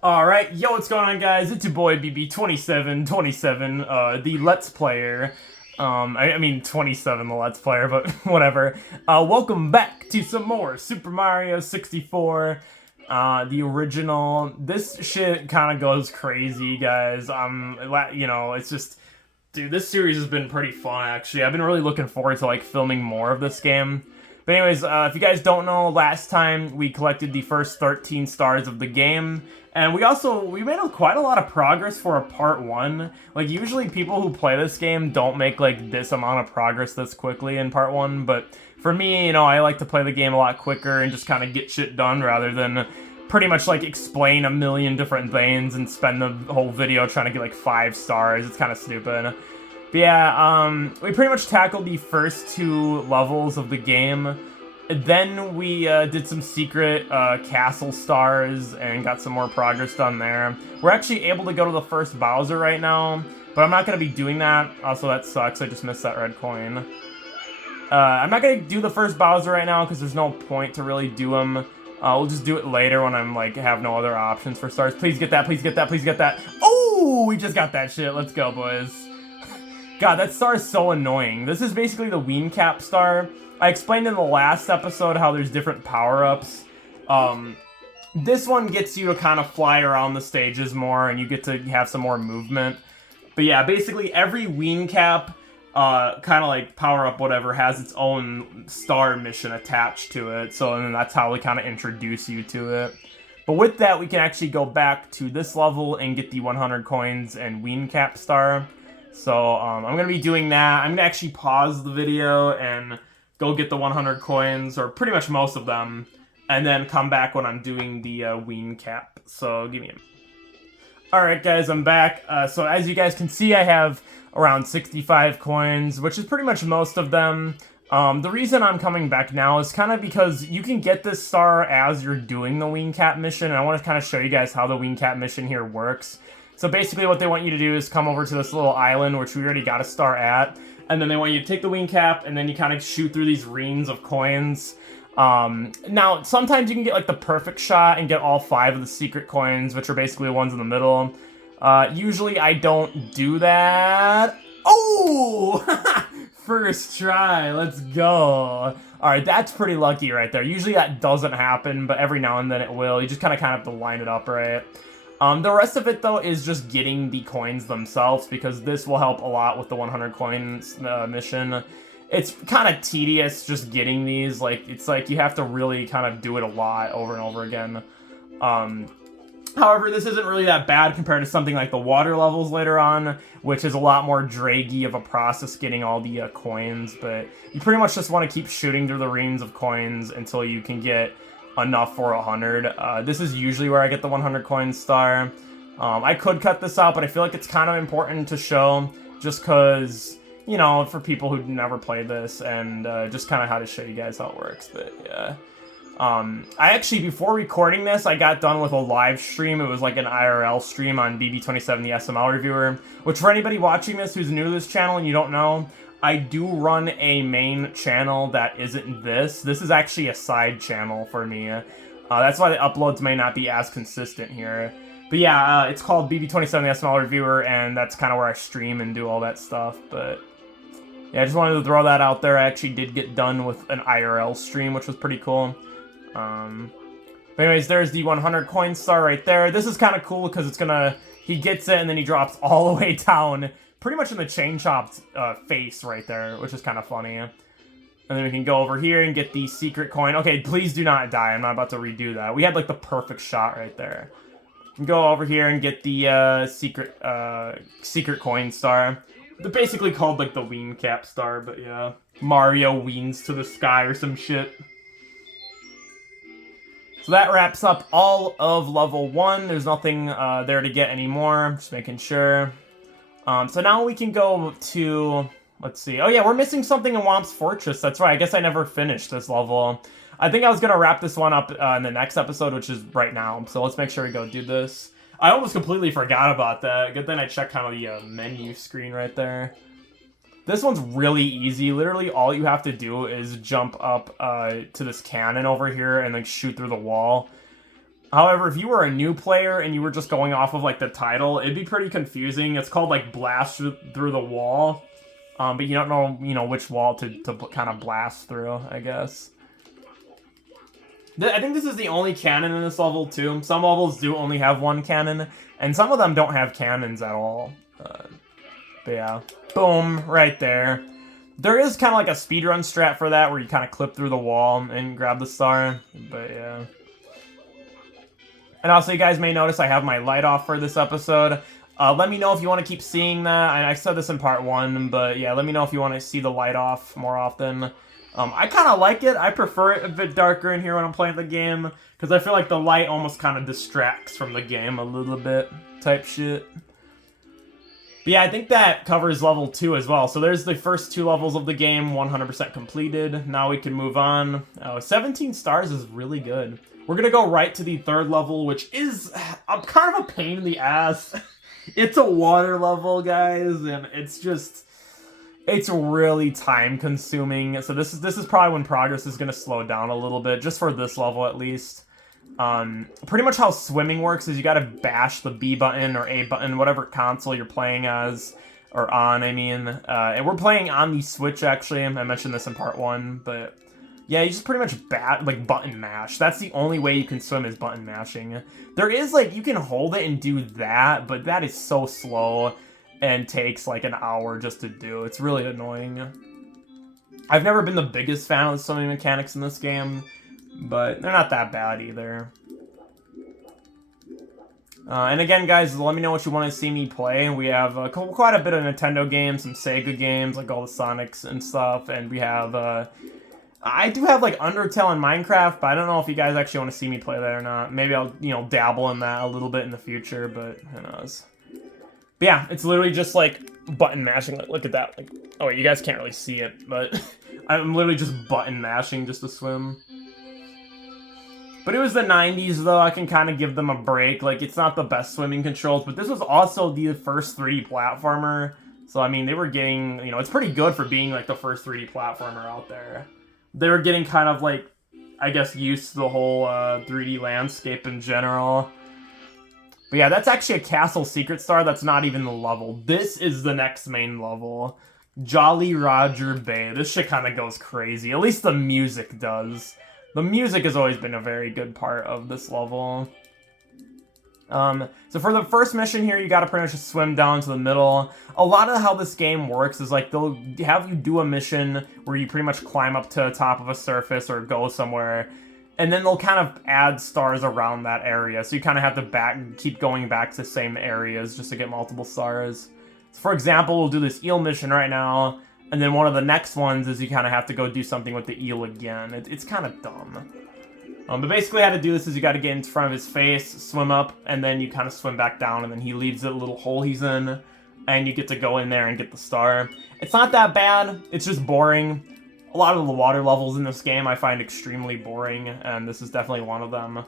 Alright, yo, what's going on, guys? It's your boy Bb27, the Let's Player. I mean 27, the Let's Player, but whatever. Welcome back to some more Super Mario 64, the original. This shit kind of goes crazy, guys. It's just, dude, this series has been pretty fun, actually. I've been really looking forward to, like, filming more of this game. But anyways, if you guys don't know, last time we collected the first 13 stars of the game, and we made quite a lot of progress for a part 1. Like, usually people who play this game don't make, like, this amount of progress this quickly in part 1, but for me, you know, I like to play the game a lot quicker and just kind of get shit done rather than pretty much, like, explain a million different things and spend the whole video trying to get, like, 5 stars. It's kind of stupid. But yeah, we pretty much tackled the first 2 levels of the game. Then we did some secret castle stars and got some more progress done there. We're actually able to go to the first Bowser right now, but I'm not going to be doing that. Also, that sucks. I just missed that red coin. I'm not going to do the first Bowser right now because there's no point to really do him. We'll just do it later when I'm, like, have no other options for stars. Please get that, please get that, please get that. Oh, we just got that shit. Let's go, boys. God, that star is so annoying. This is basically the Ween Cap star. I explained in the last episode how there's different power-ups. This one gets you to kind of fly around the stages more, and you get to have some more movement. But yeah, basically every Ween Cap, kind of like power-up whatever, has its own star mission attached to it. So and then that's how they kind of introduce you to it. But with that, we can actually go back to this level and get the 100 coins and Ween Cap star. So, I'm going to be doing that. I'm going to actually pause the video and go get the 100 coins, or pretty much most of them, and then come back when I'm doing the Ween Cap. So, give me a minute. Alright, guys, I'm back. So, as you guys can see, I have around 65 coins, which is pretty much most of them. The reason I'm coming back now is kind of because you can get this star as you're doing the Ween Cap mission, and I want to kind of show you guys how the Ween Cap mission here works. So basically what they want you to do is come over to this little island, which we already got a star at, and then they want you to take the Ween Cap, and then you kind of shoot through these reams of coins. Now, sometimes you can get, like, the perfect shot and get all 5 of the secret coins, which are basically the ones in the middle. Usually I don't do that. Oh! First try, let's go. Alright, that's pretty lucky right there. Usually that doesn't happen, but every now and then it will. You just kind of have to line it up right. The rest of it, though, is just getting the coins themselves, because this will help a lot with the 100 coins mission. It's kind of tedious just getting these. Like, it's like you have to really kind of do it a lot over and over again. However, this isn't really that bad compared to something like the water levels later on, which is a lot more draggy of a process getting all the coins. But you pretty much just want to keep shooting through the reams of coins until you can get enough for 100. This is usually where I get the 100 coin star. I could cut this out, but I feel like it's kind of important to show, just because, you know, for people who never played this, and just kind of how to show you guys how it works. But yeah, I actually, before recording this, I got done with a live stream. It was like an IRL stream on Bb27, the SML reviewer, which for anybody watching this who's new to this channel and you don't know, I do run a main channel that isn't this. This is actually a side channel for me. That's why the uploads may not be as consistent here. But yeah, it's called Bb27, the SML Reviewer, and that's kind of where I stream and do all that stuff. But yeah, I just wanted to throw that out there. I actually did get done with an IRL stream, which was pretty cool. But anyways, there's the 100 coin star right there. This is kind of cool because it's gonna... He gets it, and then he drops all the way down, pretty much in the chain chopped face right there, which is kind of funny. And then we can go over here and get the secret coin. Okay, please do not die. I'm not about to redo that. We had, like, the perfect shot right there. We can go over here and get the secret coin star. They're basically called, like, the Ween Cap star, but yeah. Mario weens to the sky or some shit. So that wraps up all of level 1. There's nothing there to get anymore. Just making sure. So now we can go to, let's see. Oh yeah, we're missing something in Womp's Fortress. That's right. I guess I never finished this level. I think I was going to wrap this one up in the next episode, which is right now. So let's make sure we go do this. I almost completely forgot about that. Good thing I checked kind of the menu screen right there. This one's really easy. Literally all you have to do is jump up to this cannon over here and like shoot through the wall. However, if you were a new player and you were just going off of like the title, it'd be pretty confusing. It's called like blast through the wall, but you don't know, which wall to kind of blast through, I guess. I think this is the only cannon in this level too. Some levels do only have one cannon, and some of them don't have cannons at all. But yeah, boom, right there. There is kind of like a speedrun strat for that, where you kind of clip through the wall and grab the star, but yeah. And also, you guys may notice I have my light off for this episode. Let me know if you want to keep seeing that. I said this in part 1, but yeah, let me know if you want to see the light off more often. I kind of like it. I prefer it a bit darker in here when I'm playing the game, because I feel like the light almost kind of distracts from the game a little bit, type shit. But yeah, I think that covers level 2 as well. So there's the first 2 levels of the game, 100% completed. Now we can move on. 17 stars is really good. We're going to go right to the 3rd level, which is kind of a pain in the ass. It's a water level, guys, and it's really time consuming. So this is probably when progress is going to slow down a little bit, just for this level at least. Pretty much how swimming works is you got to bash the B button or A button, whatever console you're playing as, or on, I mean. And we're playing on the Switch, actually. I mentioned this in part 1, but yeah, you just pretty much button mash. That's the only way you can swim, is button mashing. There is, like, you can hold it and do that, but that is so slow and takes, like, an hour just to do. It's really annoying. I've never been the biggest fan of the swimming mechanics in this game, but they're not that bad either. And again, guys, let me know what you want to see me play. We have quite a bit of Nintendo games, some Sega games, like all the Sonics and stuff, and we have... I do have, like, Undertale and Minecraft, but I don't know if you guys actually want to see me play that or not. Maybe I'll, dabble in that a little bit in the future, but who knows. But yeah, it's literally just, like, button mashing. Like, look at that. Like, oh, wait, you guys can't really see it, but I'm literally just button mashing just to swim. But it was the 90s, though. I can kind of give them a break. Like, it's not the best swimming controls, but this was also the first 3D platformer. So, I mean, they were getting, it's pretty good for being, like, the first 3D platformer out there. They were getting kind of, like, I guess, used to the whole 3D landscape in general. But yeah, that's actually a castle secret star. That's not even the level. This is the next main level. Jolly Roger Bay. This shit kind of goes crazy. At least the music does. The music has always been a very good part of this level. So for the first mission here, you gotta pretty much just swim down to the middle. A lot of how this game works is, like, they'll have you do a mission where you pretty much climb up to the top of a surface or go somewhere, and then they'll kind of add stars around that area. So you kind of have to keep going back to the same areas just to get multiple stars. So for example, we'll do this eel mission right now, and then one of the next ones is you kind of have to go do something with the eel again. It's kind of dumb. But basically how to do this is you got to get in front of his face, swim up, and then you kind of swim back down, and then he leaves a little hole he's in, and you get to go in there and get the star. It's not that bad, it's just boring. A lot of the water levels in this game I find extremely boring, and this is definitely one of them.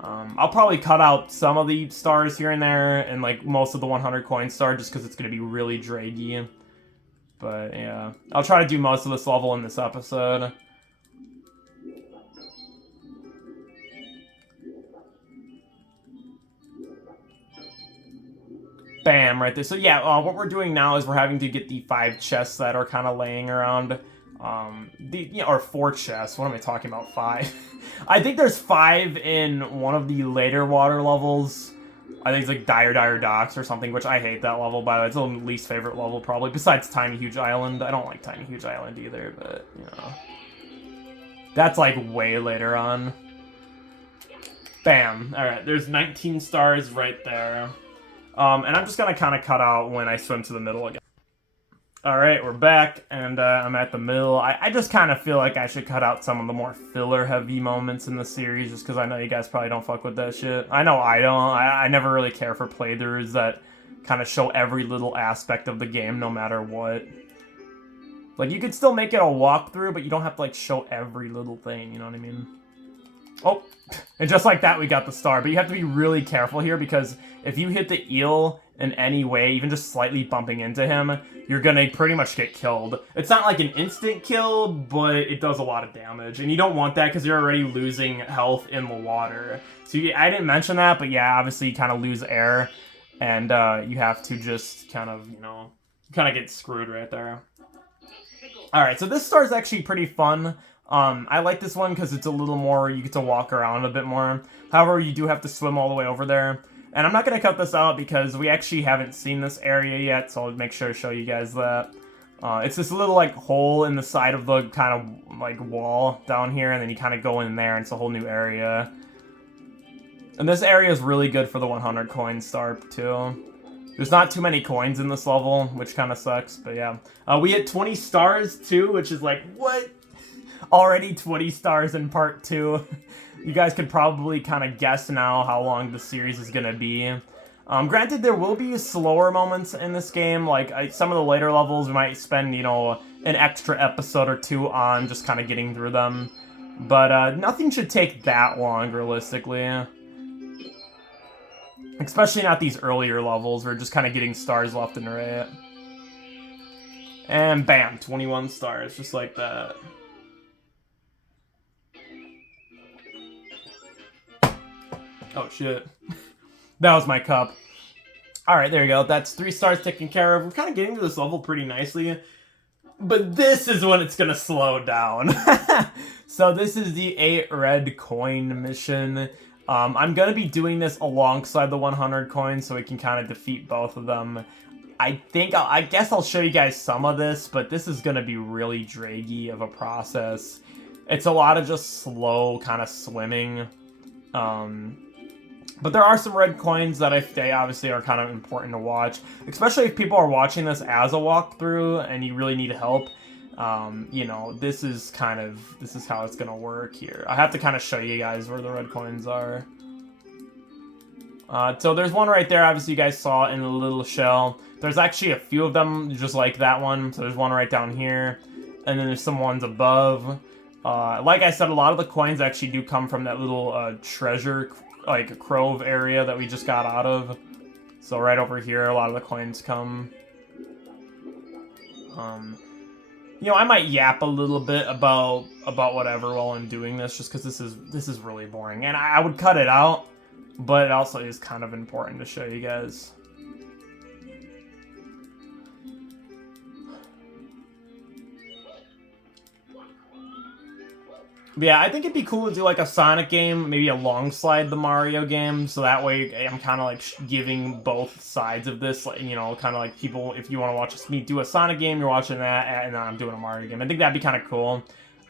I'll probably cut out some of the stars here and there, and like most of the 100 coin star, just because it's going to be really draggy. But yeah, I'll try to do most of this level in this episode. Bam, right there. So yeah, what we're doing now is we're having to get the 5 chests that are kind of laying around. Or 4 chests. What am I talking about? 5. I think there's 5 in one of the later water levels. I think it's like Dire Docks or something, which I hate that level, by the way. It's the least favorite level, probably, besides Tiny Huge Island. I don't like Tiny Huge Island either, but, that's like way later on. Bam. Alright, there's 19 stars right there. And I'm just gonna kind of cut out when I swim to the middle again. Alright, we're back, and I'm at the middle. I just kind of feel like I should cut out some of the more filler-heavy moments in the series, just because I know you guys probably don't fuck with that shit. I know I don't. I never really care for playthroughs that kind of show every little aspect of the game, no matter what. Like, you could still make it a walkthrough, but you don't have to, like, show every little thing, you know what I mean? Oh, and just like that, we got the star. But you have to be really careful here, because if you hit the eel in any way, even just slightly bumping into him, you're gonna pretty much get killed. It's not like an instant kill, but it does a lot of damage, and you don't want that because you're already losing health in the water. So I didn't mention that, but yeah, obviously you kind of lose air, and you have to just kind of, you know, kind of get screwed right there. Alright, so this star is actually pretty fun. I like this one because it's a little more, you get to walk around a bit more. However, you do have to swim all the way over there. And I'm not going to cut this out because we actually haven't seen this area yet, so I'll make sure to show you guys that. It's this little, like, hole in the side of the kind of, like, wall down here, and then you kind of go in there, and it's a whole new area. And this area is really good for the 100 coin star, too. There's not too many coins in this level, which kind of sucks, but yeah. We hit 20 stars, too, which is like, what? Already 20 stars in part 2. You guys could probably kind of guess now how long the series is going to be. Granted, there will be slower moments in this game. Like, some of the later levels, we might spend, you know, an extra episode or 2 on just kind of getting through them. But nothing should take that long, realistically. Especially not these earlier levels. We're just kind of getting stars left and right. And bam, 21 stars, just like that. Oh, shit. That was my cup. Alright, there you go. That's 3 stars taken care of. We're kind of getting to this level pretty nicely. But this is when it's going to slow down. So this is the 8 red coin mission. I'm going to be doing this alongside the 100 coins so we can kind of defeat both of them. I guess I'll show you guys some of this, but this is going to be really draggy of a process. It's a lot of just slow kind of swimming. But there are some red coins that they obviously are kind of important to watch, especially if people are watching this as a walkthrough and you really need help. You know, this is how it's gonna work here. I have to kind of show you guys where the red coins are. So there's one right there, obviously you guys saw in the little shell. There's actually a few of them just like that one. So there's one right down here, and then there's some ones above. Like I said, a lot of the coins actually do come from that little treasure, like, Grove area that we just got out of. So right over here, a lot of the coins come. You know, I might yap a little bit about whatever while I'm doing this, just because this is really boring. And I would cut it out, but it also is kind of important to show you guys. But yeah, I think it'd be cool to do like a Sonic game, maybe alongside the Mario game, so that way I'm kind of like giving both sides of this, like, you know, kind of like people, if you want to watch me do a Sonic game, you're watching that, and then I'm doing a Mario game. I think that'd be kind of cool.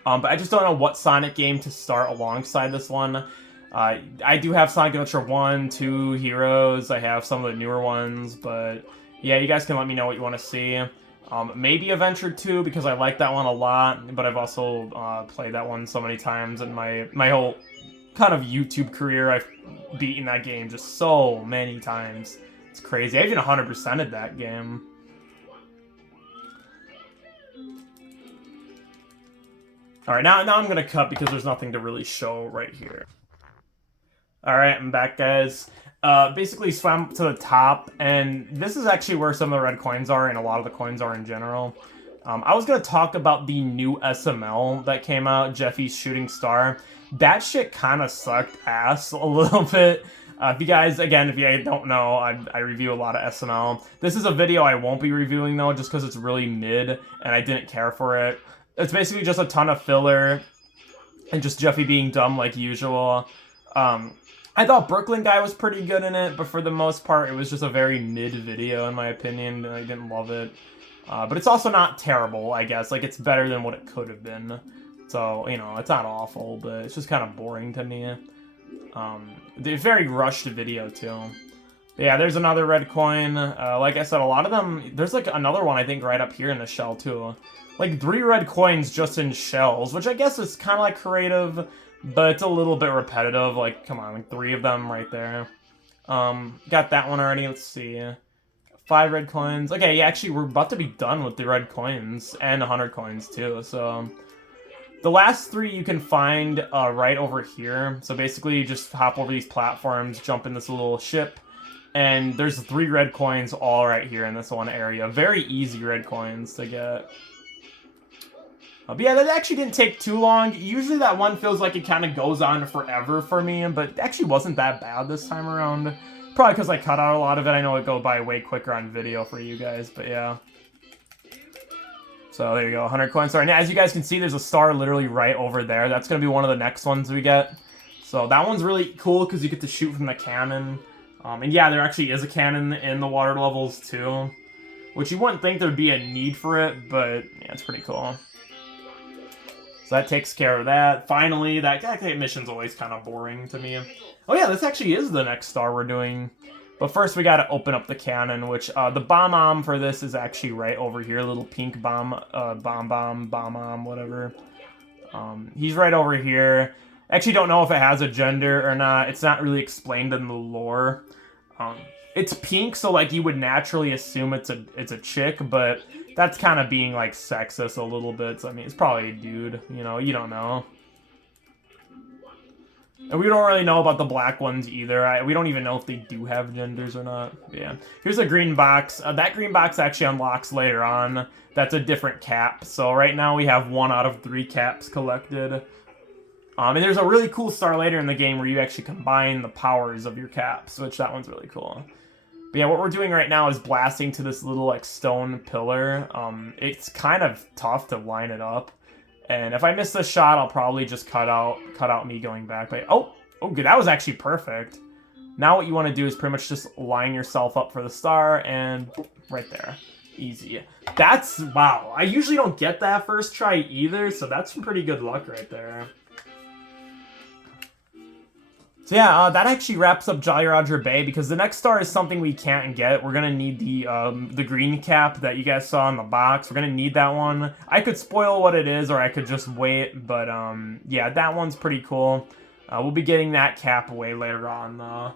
But I just don't know what Sonic game to start alongside this one. I do have Sonic Adventure 1, 2, Heroes, I have some of the newer ones, but yeah, you guys can let me know what you want to see. Maybe Adventure 2, because I like that one a lot, but I've also played that one so many times in my whole kind of YouTube career. I've beaten that game just so many times. It's crazy. I even 100%ed that game. Alright, now I'm going to cut because there's nothing to really show right here. Alright, I'm back, guys. Basically swam to the top, and this is actually where some of the red coins are, and a lot of the coins are in general. I was going to talk about the new SML that came out, Jeffy's Shooting Star. That shit kind of sucked ass a little bit. If you guys don't know, I review a lot of SML. This is a video I won't be reviewing, though, just because it's really mid, and I didn't care for it. It's basically just a ton of filler, and just Jeffy being dumb like usual. I thought Brooklyn Guy was pretty good in it, but for the most part, it was just a very mid video, in my opinion, and I didn't love it. But it's also not terrible, I guess. Like, it's better than what it could have been. So, you know, it's not awful, but it's just kind of boring to me. It's a very rushed video, too. But yeah, there's another red coin. Like I said, a lot of them... There's, like, another one, I think, right up here in the shell, too. Like, 3 red coins just in shells, which I guess is kind of, like, creative... But it's a little bit repetitive, like, come on, like 3 of them right there. Got that one already, let's see. 5 red coins. Okay, yeah, actually, we're about to be done with the red coins, and 100 coins, too, so... The last 3 you can find right over here. So basically, you just hop over these platforms, jump in this little ship, And there's 3 red coins all right here in this one area. Very easy red coins to get. But yeah, that actually didn't take too long. Usually that one feels like it kind of goes on forever for me, but it actually wasn't that bad this time around. Probably because I cut out a lot of it. I know it go by way quicker on video for you guys, but yeah. So there you go, 100 coin star. And as you guys can see, there's a star literally right over there. That's going to be one of the next ones we get. So that one's really cool because you get to shoot from the cannon. And yeah, there actually is a cannon in the water levels too. Which you wouldn't think there'd be a need for it, but yeah, it's pretty cool. So that takes care of that. Finally, that mission's always kind of boring to me. Oh yeah, this actually is the next star we're doing. But first we gotta open up the cannon, which the bomb for this is actually right over here. Little pink bomb, whatever. He's right over here. Actually don't know if it has a gender or not. It's not really explained in the lore. It's pink, so like you would naturally assume it's a chick, but that's kind of being like sexist a little bit. So I mean, it's probably a dude. You know, you don't know. And we don't really know about the black ones either. We don't even know if they do have genders or not. Yeah. Here's a green box. That green box actually unlocks later on. That's a different cap. So right now we have 1 out of 3 caps collected. And there's a really cool star later in the game where you actually combine the powers of your caps, which that one's really cool. But yeah, what we're doing right now is blasting to this little like stone pillar. It's kind of tough to line it up. And if I miss this shot, I'll probably just cut out me going back. But oh, good, that was actually perfect. Now what you want to do is pretty much just line yourself up for the star, and right there. Easy. That's, wow. I usually don't get that first try either, so that's some pretty good luck right there. So yeah, that actually wraps up Jolly Roger Bay, because the next star is something we can't get. We're going to need the green cap that you guys saw in the box. We're going to need that one. I could spoil what it is, or I could just wait, but yeah, that one's pretty cool. We'll be getting that cap way later on, though.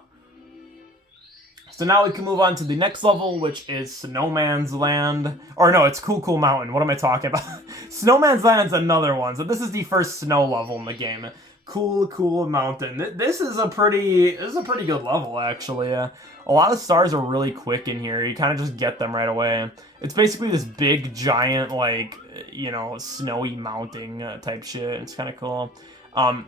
So now we can move on to the next level, which is Snowman's Land. Or no, it's Cool Cool Mountain. What am I talking about? Snowman's Land is another one. So this is the first snow level in the game. Cool Cool Mountain. This is a pretty good level, actually. A lot of stars are really quick in here. You kind of just get them right away. It's basically this big, giant, like, you know, snowy mountain type shit. It's kind of cool.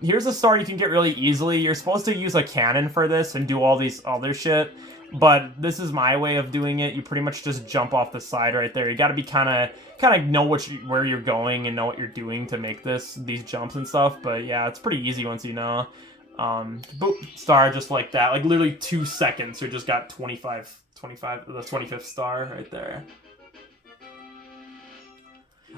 Here's a star you can get really easily. You're supposed to use a cannon for this and do all these other shit. But this is my way of doing it. You pretty much just jump off the side right there. You got to be kind of know where you're going and know what you're doing to make these jumps and stuff. But yeah, it's pretty easy once you know. Boop, star just like that. Like literally 2 seconds, you just got 25, the 25th star right there.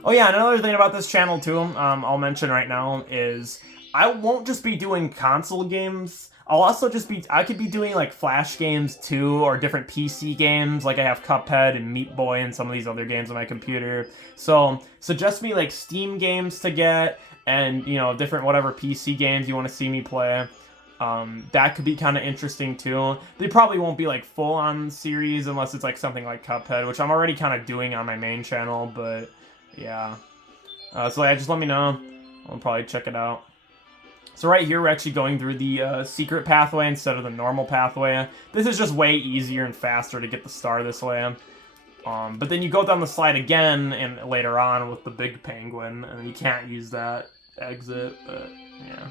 Oh yeah, another thing about this channel too, I'll mention right now is I won't just be doing console games. I'll also I could be doing like Flash games too, or different PC games, like I have Cuphead and Meat Boy and some of these other games on my computer. So suggest me like Steam games to get, and you know, different whatever PC games you want to see me play. That could be kind of interesting too. They probably won't be like full-on series unless it's like something like Cuphead, which I'm already kind of doing on my main channel, but yeah. So yeah, just let me know. I'll probably check it out. So right here, we're actually going through the secret pathway instead of the normal pathway. This is just way easier and faster to get the star this way. But then you go down the slide again and later on with the big penguin, and you can't use that exit, but yeah.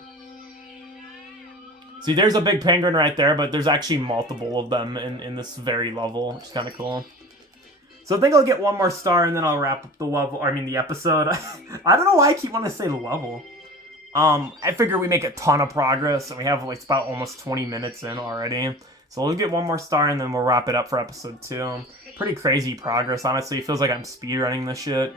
See, there's a big penguin right there, but there's actually multiple of them in this very level, which is kind of cool. So I think I'll get one more star, and then I'll wrap up the level, I mean the episode. I don't know why I keep wanting to say the level. I figure we make a ton of progress, and we have like about almost 20 minutes in already. So we'll get one more star, and then we'll wrap it up for episode 2. Pretty crazy progress, honestly. It feels like I'm speedrunning this shit.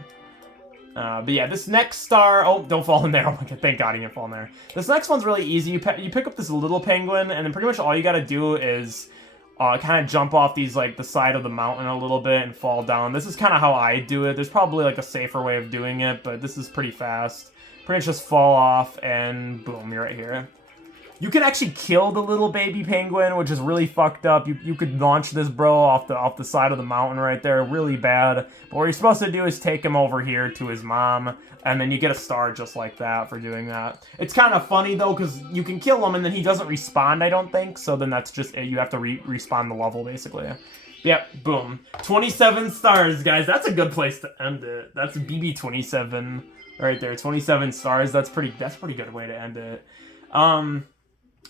But yeah, this next star... Oh, don't fall in there. Oh my god, thank god he didn't fall in there. This next one's really easy. You pick up this little penguin, and then pretty much all you gotta do is kind of jump off these, like, the side of the mountain a little bit and fall down. This is kind of how I do it. There's probably, like, a safer way of doing it, but this is pretty fast. Pretty much just fall off, and boom, you're right here. You can actually kill the little baby penguin, which is really fucked up. You could launch this bro off the side of the mountain right there, really bad. But what you're supposed to do is take him over here to his mom, and then you get a star just like that for doing that. It's kind of funny though, because you can kill him and then he doesn't respawn, I don't think. So then that's just it. You have to respawn the level basically. Yep, boom. 27 stars, guys. That's a good place to end it. That's Bb27 right there. 27 stars. That's pretty good way to end it.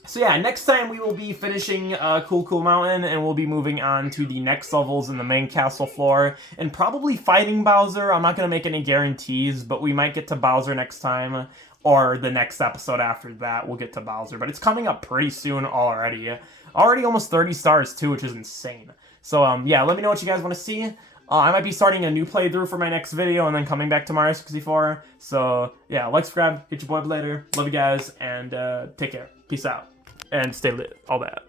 So yeah, next time we will be finishing Cool Mountain, and we'll be moving on to the next levels in the main castle floor, and probably fighting Bowser. I'm not going to make any guarantees, but we might get to Bowser next time, or the next episode after that we'll get to Bowser. But it's coming up pretty soon already. Already almost 30 stars too, which is insane. So yeah, let me know what you guys want to see. I might be starting a new playthrough for my next video and then coming back to Mario 64. So yeah, like, subscribe, hit your boy up later. Love you guys, and take care. Peace out. And stay lit. All that.